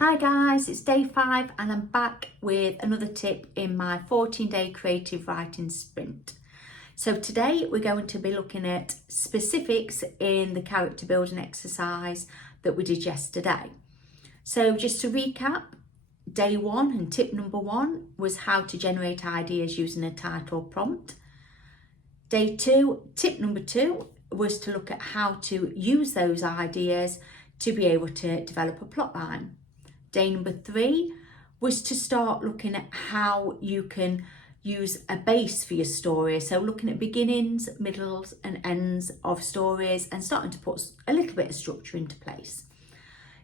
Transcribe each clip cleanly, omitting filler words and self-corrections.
Hi guys, it's day 5 and I'm back with another tip in my 14-day creative writing sprint. So today we're going to be looking at specifics in the character building exercise that we did yesterday. So just to recap, day 1 and tip number 1 was how to generate ideas using a title prompt. Day 2, tip number 2 was to look at how to use those ideas to be able to develop a plotline. Day number 3 was to start looking at how you can use a base for your story. So looking at beginnings, middles and ends of stories and starting to put a little bit of structure into place.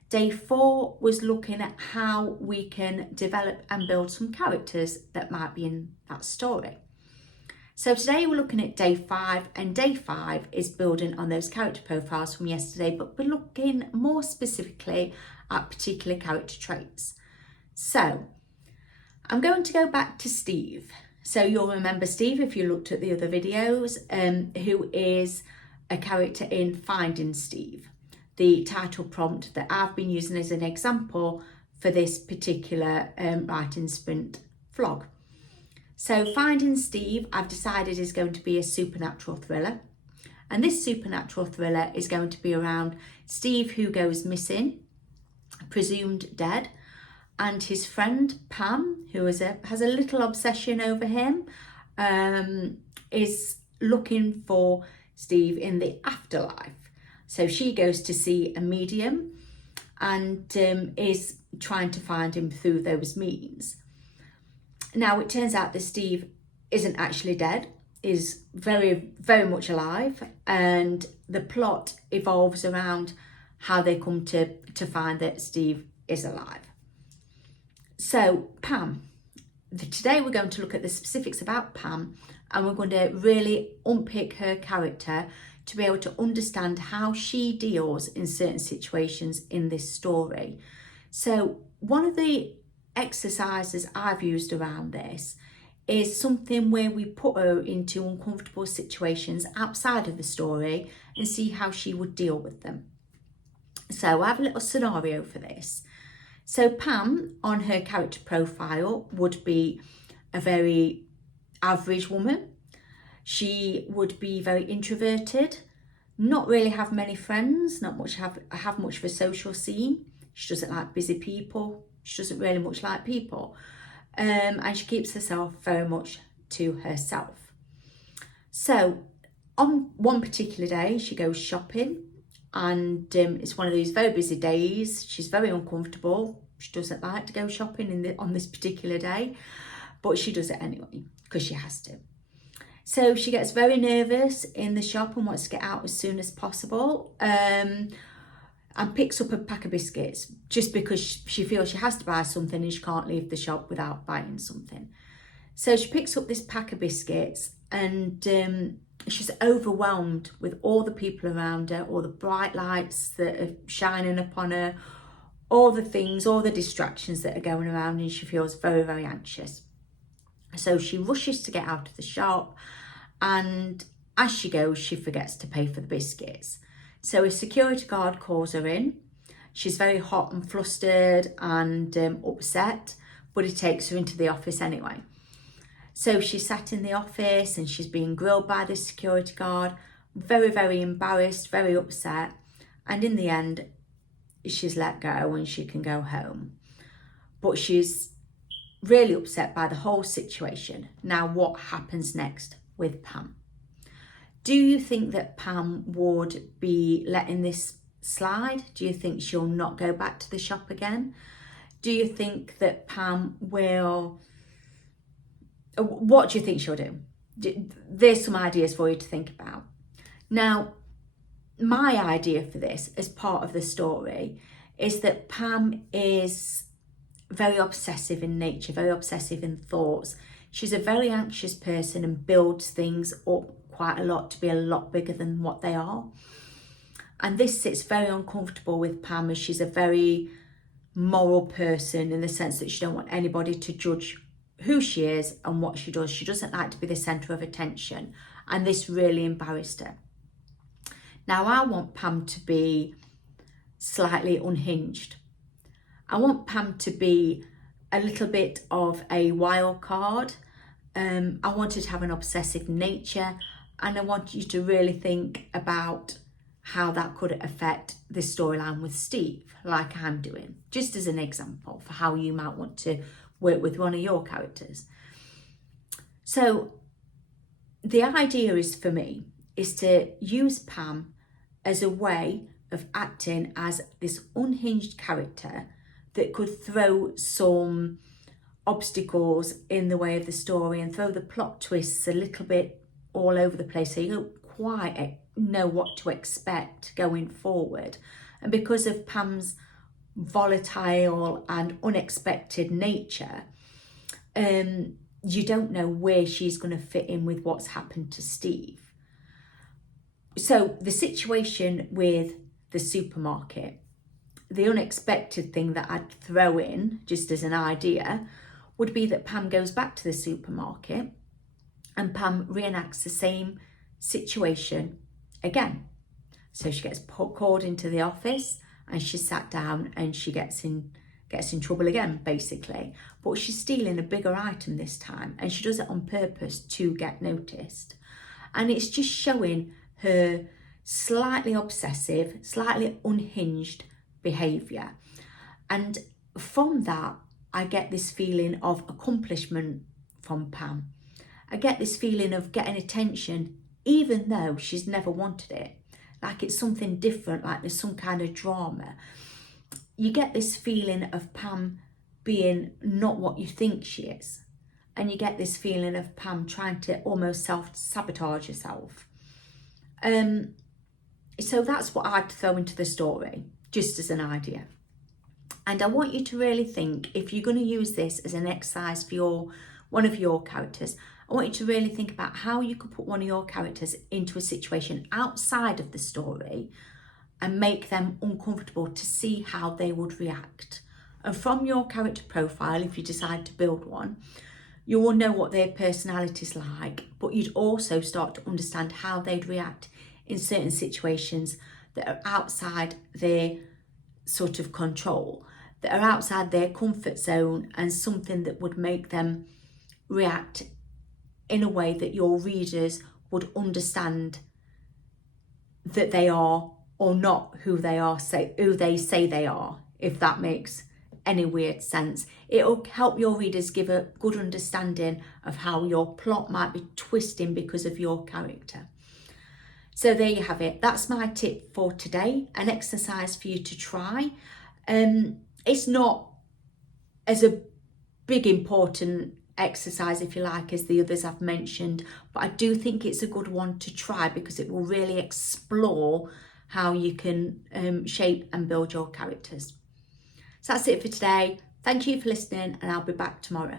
Day 4 was looking at how we can develop and build some characters that might be in that story. So today we're looking at day 5, and day 5 is building on those character profiles from yesterday, but we're looking more specifically at particular character traits. So I'm going to go back to Steve. So you'll remember Steve if you looked at the other videos, who is a character in Finding Steve, the title prompt that I've been using as an example for this particular writing sprint vlog. So Finding Steve, I've decided, is going to be a supernatural thriller. And this supernatural thriller is going to be around Steve, who goes missing, presumed dead, and his friend Pam, who has a little obsession over him, is looking for Steve in the afterlife. So she goes to see a medium and is trying to find him through those means. Now, it turns out that Steve isn't actually dead, is very, very much alive, and the plot evolves around how they come to find that Steve is alive. So, Pam. Today we're going to look at the specifics about Pam, and we're going to really unpick her character to be able to understand how she deals in certain situations in this story. So, one of the exercises I've used around this is something where we put her into uncomfortable situations outside of the story and see how she would deal with them. So I have a little scenario for this. So Pam, on her character profile, would be a very average woman. She would be very introverted, not really have many friends, not much have much of a social scene. She doesn't like busy people. She doesn't really much like people. And she keeps herself very much to herself. So on one particular day, she goes shopping, and it's one of these very busy days. She's very uncomfortable. She doesn't like to go shopping on this particular day, but she does it anyway because she has to. So she gets very nervous in the shop and wants to get out as soon as possible. And picks up a pack of biscuits just because she feels she has to buy something and she can't leave the shop without buying something. So she picks up this pack of biscuits, and she's overwhelmed with all the people around her, all the bright lights that are shining upon her, all the things, all the distractions that are going around, and she feels very, very anxious. So she rushes to get out of the shop, and as she goes, she forgets to pay for the biscuits. So a security guard calls her in. She's very hot and flustered and upset, but he takes her into the office anyway. So she's sat in the office and she's being grilled by the security guard, very, very embarrassed, very upset. And in the end, she's let go and she can go home. But she's really upset by the whole situation. Now, what happens next with Pam? Do you think that Pam would be letting this slide? Do you think she'll not go back to the shop again? Do you think that Pam will... What do you think she'll do? There's some ideas for you to think about. Now, my idea for this as part of the story is that Pam is very obsessive in nature, very obsessive in thoughts. She's a very anxious person and builds things up quite a lot to be a lot bigger than what they are. And this sits very uncomfortable with Pam, as she's a very moral person in the sense that she don't want anybody to judge who she is and what she does. She doesn't like to be the centre of attention, and this really embarrassed her. Now, I want Pam to be slightly unhinged. I want Pam to be a little bit of a wild card. I want her to have an obsessive nature, and I want you to really think about how that could affect the storyline with Steve, like I'm doing, just as an example for how you might want to work with one of your characters. So the idea is, for me, is to use Pam as a way of acting as this unhinged character that could throw some obstacles in the way of the story and throw the plot twists a little bit all over the place, so you don't quite know what to expect going forward. And because of Pam's volatile and unexpected nature, you don't know where she's going to fit in with what's happened to Steve. So the situation with the supermarket, the unexpected thing that I'd throw in, just as an idea, would be that Pam goes back to the supermarket and Pam reenacts the same situation again. So she gets called into the office and she's sat down and she gets in trouble again, basically. But she's stealing a bigger item this time, and she does it on purpose to get noticed. And it's just showing her slightly obsessive, slightly unhinged behaviour. And from that, I get this feeling of accomplishment from Pam. I get this feeling of getting attention, even though she's never wanted it. Like it's something different, like there's some kind of drama. You get this feeling of Pam being not what you think she is. And you get this feeling of Pam trying to almost self-sabotage herself. So that's what I'd throw into the story, just as an idea. And I want you to really think, if you're going to use this as an exercise for one of your characters, I want you to really think about how you could put one of your characters into a situation outside of the story and make them uncomfortable to see how they would react. And from your character profile, if you decide to build one, you will know what their personality's like, but you'd also start to understand how they'd react in certain situations that are outside their sort of control, that are outside their comfort zone, and something that would make them react in a way that your readers would understand that they are or not who they say they are, if that makes any weird sense. It'll help your readers give a good understanding of how your plot might be twisting because of your character. So there you have it. That's my tip for today, an exercise for you to try. It's not as a big important exercise, if you like, as the others I've mentioned, but I do think it's a good one to try because it will really explore how you can shape and build your characters. So that's it for today. Thank you for listening, and I'll be back tomorrow.